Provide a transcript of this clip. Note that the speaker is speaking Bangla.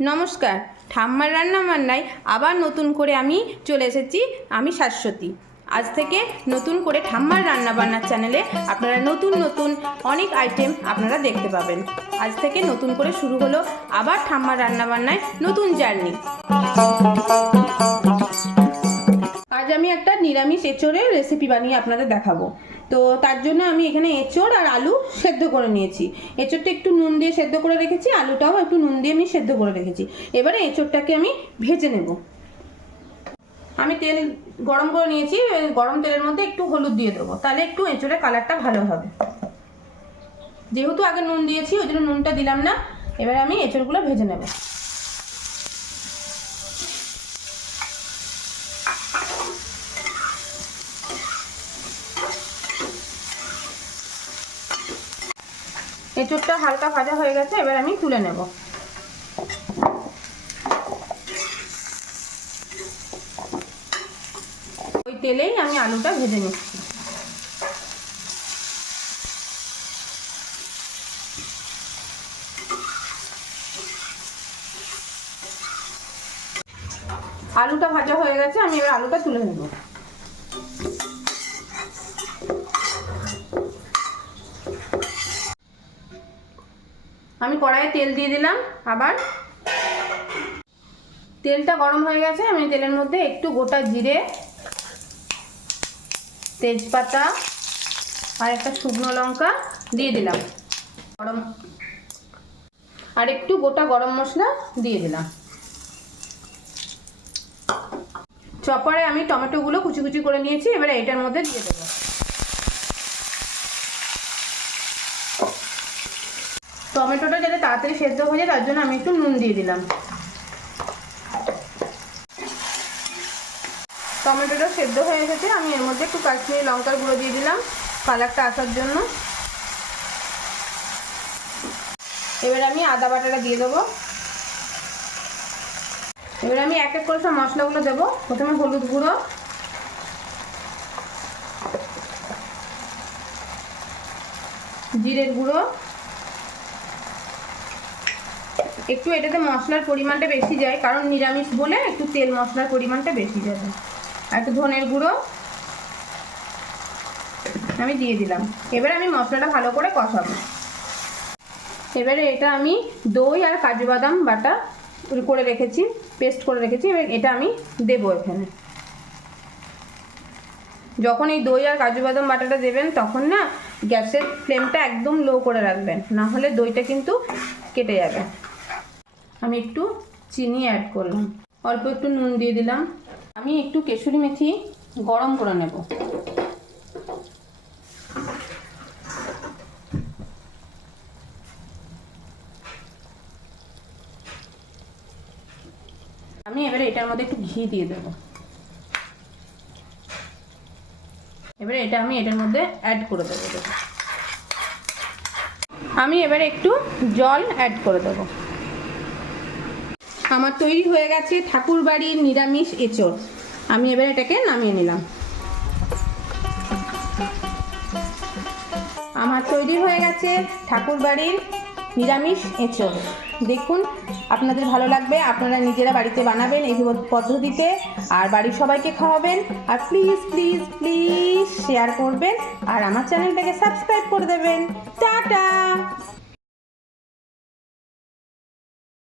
নমস্কার, ঠাম্মার রান্না বান্নায় আবার নতুন করে আমি চলে এসেছি, আমি শাশ্বতী। আজ থেকে নতুন করে ঠাম্মার রান্না বান্নার চ্যানেলে আপনারা নতুন নতুন অনেক আইটেম আপনারা দেখতে পাবেন। আজ থেকে নতুন করে শুরু হলো আবার ঠাম্মার রান্না বান্নায় নতুন জার্নি আজ আমি একটা নিরামিষ এঁচড়ের রেসিপি বানিয়ে আপনাদের দেখাবো। তো তার জন্য আমি এখানে এঁচড় আর আলু সেদ্ধ করে নিয়েছি। এঁচড়টা একটু নুন দিয়ে সেদ্ধ করে রেখেছি, আলুটাও একটু নুন দিয়ে আমি সেদ্ধ করে রেখেছি। এবারে এঁচড়টাকে আমি ভেজে নেব। আমি তেল গরম করে নিয়েছি গরম তেলের মধ্যে একটু হলুদ দিয়ে দেবো। তাহলে একটু এঁচড়ের কালারটা ভালো হবে। যেহেতু আগে নুন দিয়েছি, ওই জন্য নুনটা দিলাম না। এবারে আমি এঁচড়গুলো ভেজে নেব। এঁচড়টা হালকা ভাজা হয়ে গেছে, এবার আমি তুলে নেব। ওই তেলেই আমি আলুটা ভেজে নিচ্ছি। আলুটা ভাজা হয়ে গেছে, আমি এবার আলুটা তুলে নেব। আমি কড়াইয়ে তেল দিয়ে দিলাম, আবার তেলটা গরম হয়ে গেছে, আমি তেলের মধ্যে একটু গোটা জিরে, তেজপাতা আর একটা শুকনো লঙ্কা দিয়ে দিলাম। গরম আর একটু গোটা গরম মশলা দিয়ে দিলাম। চপারে আমি টমেটোগুলো কুচি কুচি করে নিয়েছি, এবারে এটার মধ্যে দিয়ে দেবো। টমেটোটা যাতে তাড়াতাড়ি সেদ্ধ হয়ে যায়, তার জন্য আমি একটু নুন দিয়ে দিলাম। টমেটোটা সেদ্ধ হয়ে এসেছে, আমি এর মধ্যে একটু কাশ্মীরি লঙ্কার গুঁড়ো দিয়ে দিলাম, কালারটা আসার জন্য। এবার আমি আদা বাটাটা দিয়ে দেবো। এবার আমি এক এক করে সব মশলাগুলো দেবো, প্রথমে হলুদ গুঁড়ো। জিরের গুঁড়ো। একটু এটাতে মশলার পরিমাণটা বেশি যায়, কারণ নিরামিষ বলে একটু তেল মশলার পরিমাণটা বেশি যাবে। আর একটু ধনের গুঁড়ো আমি দিয়ে দিলাম। এবার আমি মশলাটা ভালো করে কষাবো। এবারে এটা আমি দই আর কাজু বাদাম বাটা করে রেখেছি, পেস্ট করে রেখেছি, এবার এটা আমি দেবো এখানে। যখন এই দই আর কাজু বাদাম বাটাটা দেবেন, তখন না গ্যাসের ফ্লেমটা একদম লো করে রাখবেন, না হলে দইটা কিন্তু কেটে যাবে। আমি একটু চিনি অ্যাড করলাম। অল্প একটু নুন দিয়ে দিলাম। আমি একটু কেশুরি মেথি গরম করে নেব। আমি এবারে এটার মধ্যে একটু ঘি দিয়ে দেব। এবারে এটা আমি এটার মধ্যে অ্যাড করে দেবো। আমি এবারে একটু জল অ্যাড করে দেবো। আমার তৈরি হয়ে গেছে ঠাকুর বাড়ির নিরামিষ এঁচড়। আমি এবার এটাকে নামিয়ে নিলাম। আমার তৈরি হয়ে গেছে ঠাকুর বাড়ির নিরামিষ এঁচড়। দেখুন, আপনাদের ভালো লাগবে, আপনারা নিজেরা বাড়িতে বানাবেন এই পদ্ধতিতে, আর বাড়ির সবাইকে খাওয়াবেন, আর প্লিজ প্লিজ প্লিজ শেয়ার করবেন, আর আমার চ্যানেলটাকে সাবস্ক্রাইব করে দেবেন। টাটা!